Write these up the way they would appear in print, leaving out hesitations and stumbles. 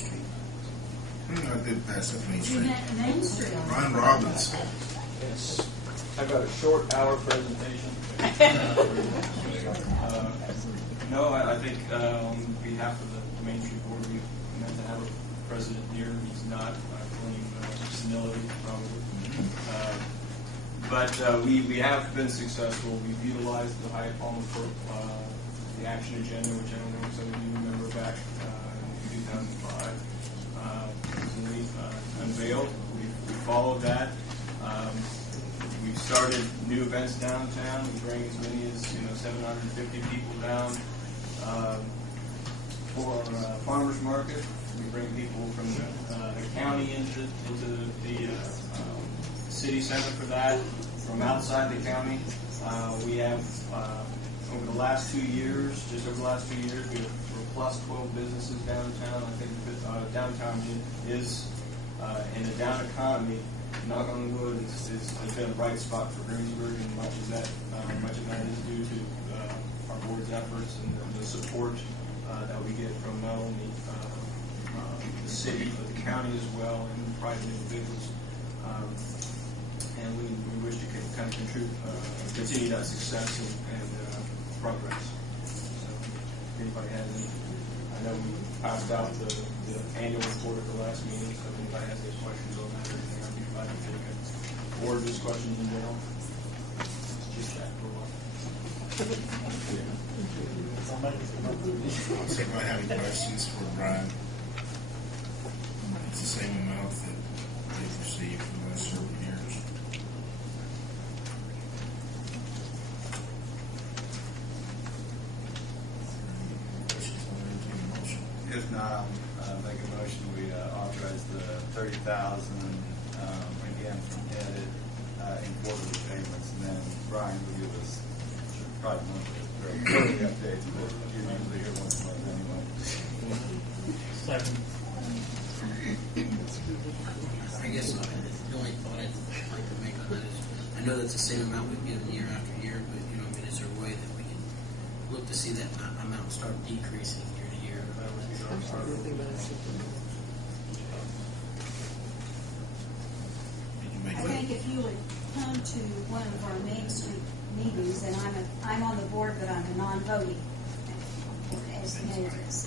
Street. I did pass up Main Street. Main Street. Ron Robbins. Yes. I've got a short hour presentation. No, I think on behalf of the Main Street Board, we meant to have a president here. He's not. I blame senility, probably. But we have been successful. We've utilized the Hyatt Palmer Court, the action agenda, which I don't know if some of you remember back in 2005. Recently unveiled. We followed that. We've started new events downtown. We bring as many as 750 people down for our farmers market. We bring people from the county into the city center for that. From outside the county, we have over the last 2 years, just over the last 2 years, we're plus 12 businesses downtown. I think downtown is in a down economy. Knock on wood, it's been a bright spot for Greensburg, and much of that is due to our board's efforts and the support that we get from not only the city but the county as well, and private individuals. And we wish to kind of continue that success and progress. So, if anybody has any, I know we passed out the annual report at the last meeting, so if anybody has any questions on that or anything, I'd be glad to take it. Or just questions in general. Just chat for a while. Does anybody have any questions for Brian? It's the same amount that they've received for the last several years. If not, I'll make a motion. We authorize the $30,000 again from Edit in quarterly payments, and then Brian will give us probably monthly updates, but you're usually here once a month anyway. Second. I guess the only thought I'd like to make on that is, I know that's the same amount we've given year after year, but is there a way that we can look to see that amount start decreasing year to year? I think if you would come to one of our Main Street meetings, and I'm on the board, but I'm a non-voting, as the mayor is.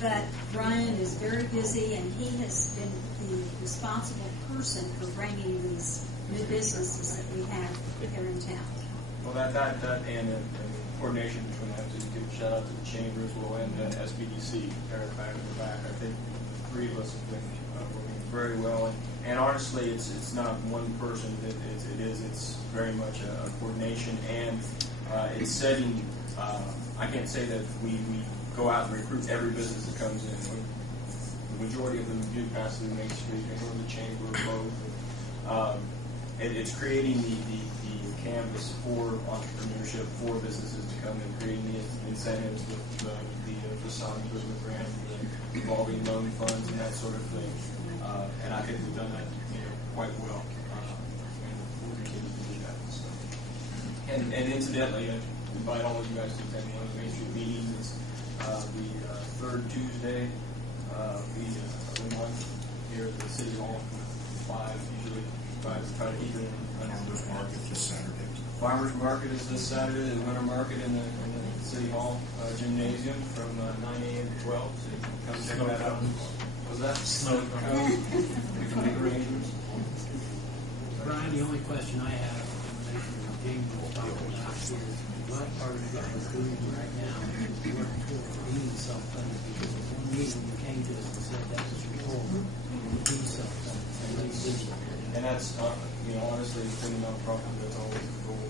But Brian is very busy, and he has been the responsible person for bringing these new businesses that we have here in town. Well, that and the coordination between that, to give a shout out to the chamber as well and SBDC, Eric back in the back. I think the three of us have been working very well, and honestly, it's not one person. It's very much a coordination, and it's setting. I can't say that we go out and recruit every business that comes in. The majority of them do pass through Main Street, they go to the chamber or both. It's creating the canvas for entrepreneurship, for businesses to come and creating the incentives, the Sonic Improvement Grant, the revolving loan funds, and that sort of thing. And I think we've done that quite well. And we'll continue to do that. So. And incidentally, I invite all of you guys to attend the other Main Street meetings. It's the third Tuesday of the month here at the City Hall, 5 usually. Try to keep it Farmers Market this Saturday. Farmers Market is this Saturday. The Winter Market in the City Hall gymnasium from 9 a.m. to 12. So you can come check that out. Was that snow cone? We can make arrangements. Brian, the only question I have in relation to James was talking about is what are you guys doing right now to work toward being self-funded? Because at one meeting you came to us and said that was your goal, being self-funded. And that's, honestly, it's been a nonprofit. That's always the goal.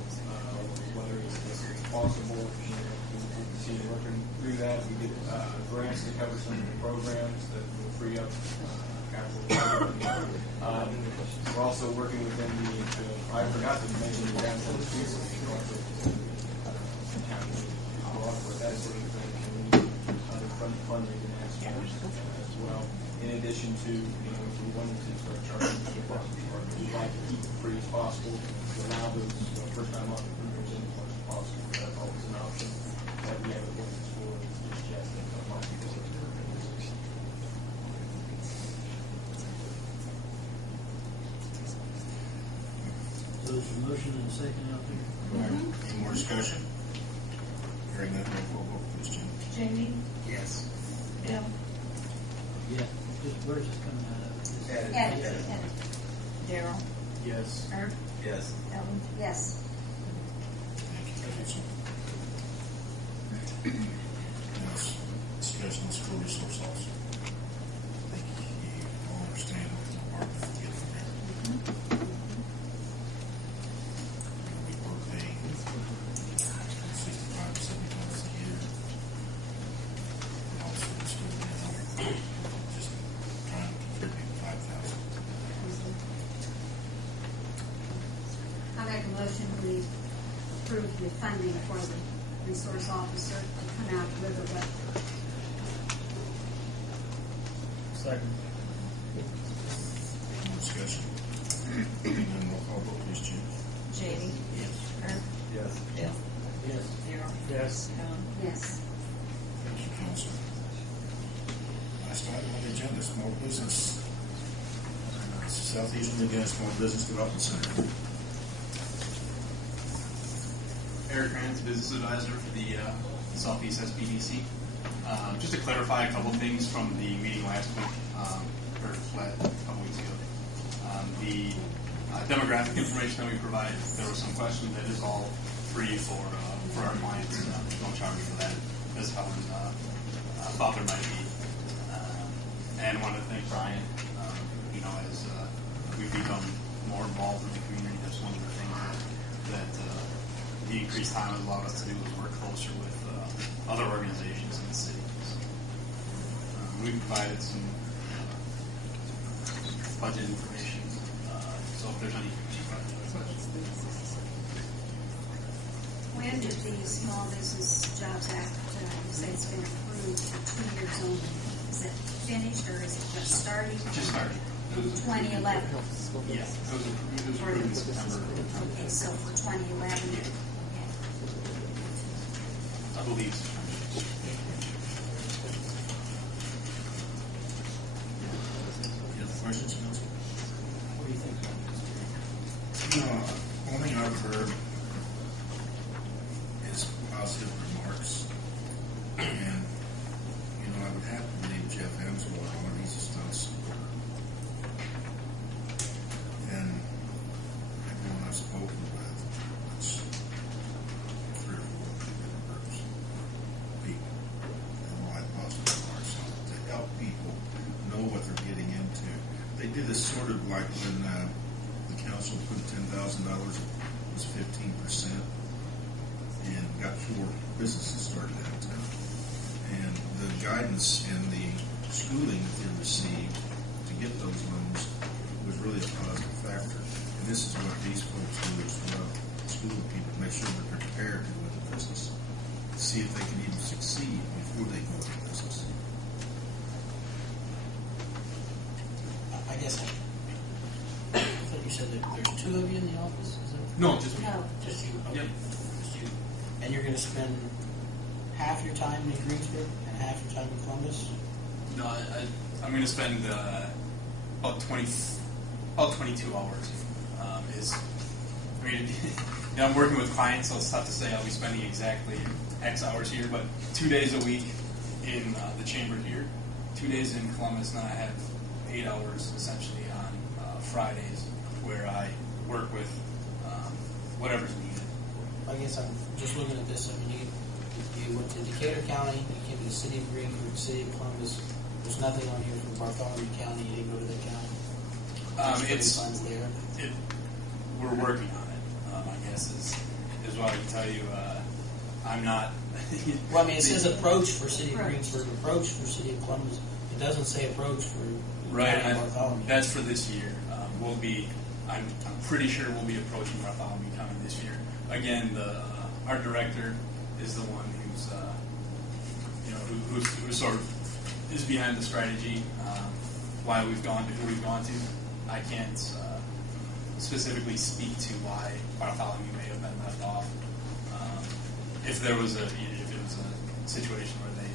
Whether it's possible, we'll continue working through that. We get grants to cover some of the programs that will free up capital. We're also working within I forgot to mention the downtown streets project. That sort of thing. And we need other fundraising aspects as well. In addition to, if we wanted to start charging for the property market, we'd like to keep it free as possible to allow those first-time entrepreneurs in as much as possible. That's always an option that we have a business for. Just yet, there's a motion and a second out there. Any more discussion? Hearing none, roll call vote, please, Jim. Jamie, Yes. Bill, Yeah, where's this coming out of? Is it- Edit. Daryl, Yes. Herb, Yes. Ellen. Yes. Thank you, Council. Now, discussion on school resource officer. I think you all understand what the department is getting from there. We were paying 65, 70 dollars a year. And also the school now, just trying to contribute 5,000. I make a motion, we approve the funding for the resource officer to come out of Riverwood. Second. Any more discussion? Hearing none, roll call vote, please, Jim. Jamie, Yes. Herb, Yes. Bill, Yes. Daryl, Yes. Ellen. Yes. Thank you, Council. Last item on the agenda, small business. Southeast Indiana Small Business Development Center. Eric Rand, Business Advisor for the Southeast SBDC. Just to clarify a couple things from the meeting last week, or a couple weeks ago. The demographic information that we provide, there was some question that is all free for our clients. No charge for that, as Helen thought there might be. And I wanted to thank Brian. As we've become more involved in the community, that's one of the things that the increased time has allowed us to do is work closer with other organizations in the city. So, we provided some budget information, so if there's any questions. When did the Small Business Jobs Act, you say it's been approved for 2 years only? Is it finished or is it just starting? Just started. It was 2011. Yeah, it was approved in September. Okay, so for 2011. Okay. I believe. Any other questions, Council? What do you think about this? No, only I've heard is positive remarks. And, I would have to believe Jeff Hemsworth on he's a stunt supporter. And everyone I've spoken with, it's 3 or 4 different groups, people, and all have positive remarks on it to help people know what they're getting into. They did this sort of like when the council put $10,000, it was 15%, and got 4 businesses started downtown. And the guidance and the schooling that they received to get those loans was really a positive factor. And this is what these folks do as well, school people, make sure that they're prepared to go into business, see if they can even succeed before they go into business. I guess I thought you said that there's 2 of you in the office? Is that No, just me. No. just you? Okay. Yep. Just you. And you're going to spend half your time in Greensburg and half your time in Columbus? No, I'm going to spend about 22 hours. I'm working with clients, so it's tough to say I'll be spending exactly X hours here, but 2 days a week in the chamber here, 2 days in Columbus, and then I have 8 hours essentially on Fridays where I work with whatever's needed. I guess I'm just looking at this. I mean, you went to Decatur County, you came to the city of Greensburg, city of Columbus. There's nothing on here from Bartholomew County. You didn't go to that county? It's funds there. we're working on it. I guess is what I can tell you. I'm not. Well, I mean, it says approach for city of Approach. Greensburg, approach for city of Columbus. It doesn't say approach for Right, County of and Bartholomew. that's for this year. We'll be. I'm pretty sure we'll be approaching Bartholomew County this year. Again, our director is the one who's who sort of is behind the strategy. Why we've gone to who we've gone to. I can't specifically speak to why Bartholomew may have been left off. If it was a situation where they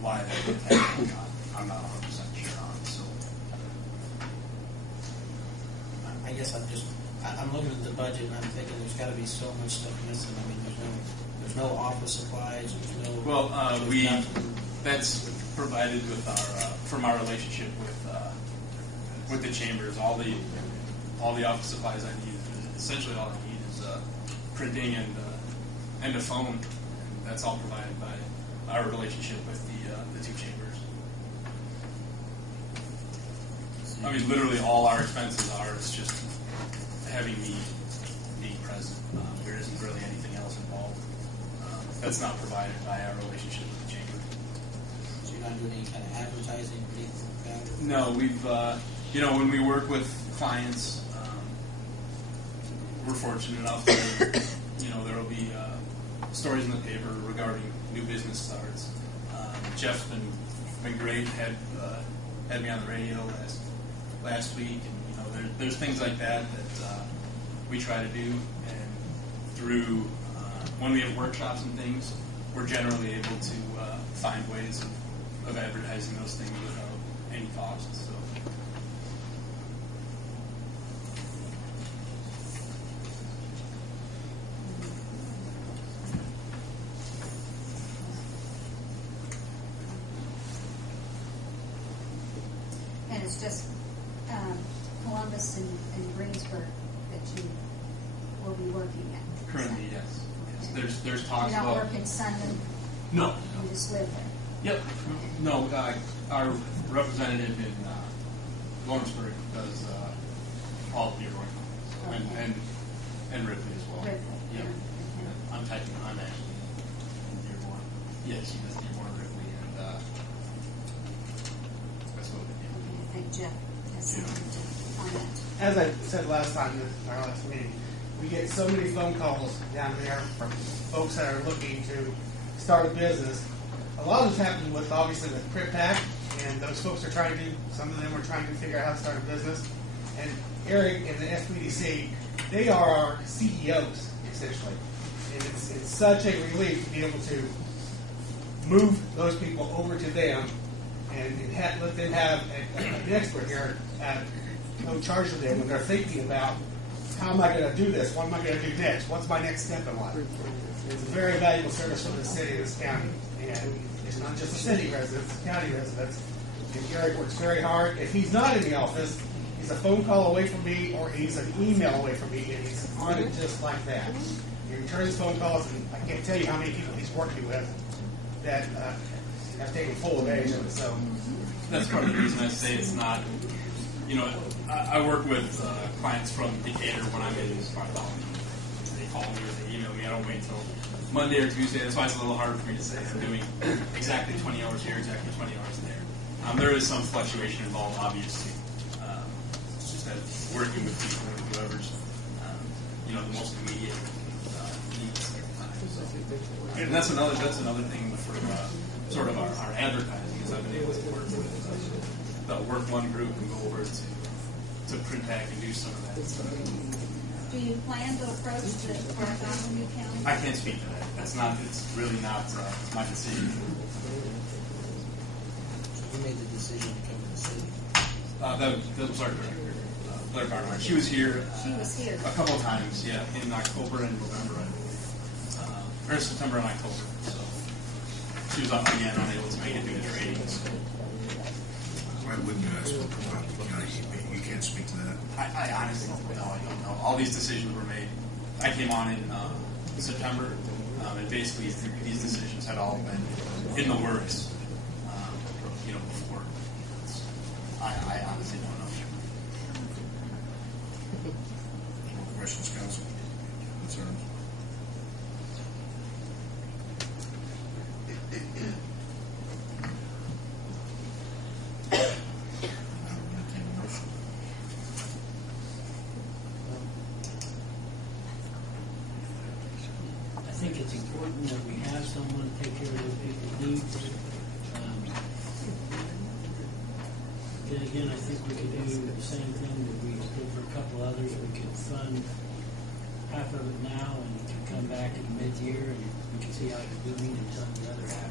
why they would have I'm not 100% sure on. So I guess I'm looking at the budget and I'm thinking there's got to be so much stuff missing. I mean, there's no office supplies. There's no. Well, there's nothing. that's provided with our from our relationship with the chambers. All the office supplies I need, essentially all I need is printing and a phone. And that's all provided by our relationship with the two chambers. I mean, literally all our expenses are just having me being present. There isn't really anything else involved. That's not provided by our relationship with the chamber. So you're not doing any kind of advertising or anything like that? No, we've, when we work with clients, we're fortunate enough that, there will be stories in the paper regarding new business starts. Jeff's been great, had me on the radio last week, and, there's things like that we try to do, and through, when we have workshops and things, we're generally able to find ways of advertising those things without any cost. So. And it's just Columbus and Greensburg that you will be working at? Currently, yes. There's talks You don't about. work in Sundon? No. You just live there? Yep. No, our representative in Lawrenceburg does all of Dearborn, Okay. and Ripley as well. Ripley, Yep. yeah. I'm actually in Dearborn. Yes, she does Dearborn, Ripley, and that's what we do. I think Jeff has something to comment. As I said last time in our last meeting, we get so many phone calls down there from folks that are looking to start a business. A lot of it's happening with, obviously, with PrintPack, and those folks are trying to, some of them are trying to figure out how to start a business. And Eric and the SBDC, they are our CEOs, essentially. And it's such a relief to be able to move those people over to them and let them have an expert here at no charge to them when they're thinking about how am I going to do this? What am I going to do next? What's my next step in life? It's a very valuable service for the city and this county. And it's not just the city residents, it's county residents. And Eric works very hard. If he's not in the office, he's a phone call away from me or he's an email away from me, and he's on it just like that. He returns phone calls, and I can't tell you how many people he's working with that have taken full advantage of it. So That's part of the reason I say it's not. I work with clients from Decatur when I'm in Bartholomew. They call me or they email me. I don't wait until Monday or Tuesday. That's why it's a little harder for me to say I'm doing exactly 20 hours here, exactly 20 hours there. There is some fluctuation involved, obviously. It's just that working with people and whoever's, the most immediate needs at the time. So. And that's another thing for sort of our advertising is I've been able to work with the Work One group and go over to PrintPack and do some of that stuff. Do you plan to approach the Bartholomew County? I can't speak to that. It's really not my decision. Who made the decision to come to the city? That was our director, Blair Barnard. She was here. She was here. A couple of times, yeah, in October and November, or September and October. So she was again unable to make it due to training. So. Why wouldn't you ask for the county? You can't speak to that. I honestly don't know. I don't know. All these decisions were made. I came on in September, and basically these decisions had all been in the works, before. I honestly don't know. Any more questions, council? Concerns? I think it's important that we have someone to take care of those people's needs. Then again, I think we could do the same thing that we did for a couple others. We could fund half of it now and it could come back in mid-year and we can see how it's doing and fund the other half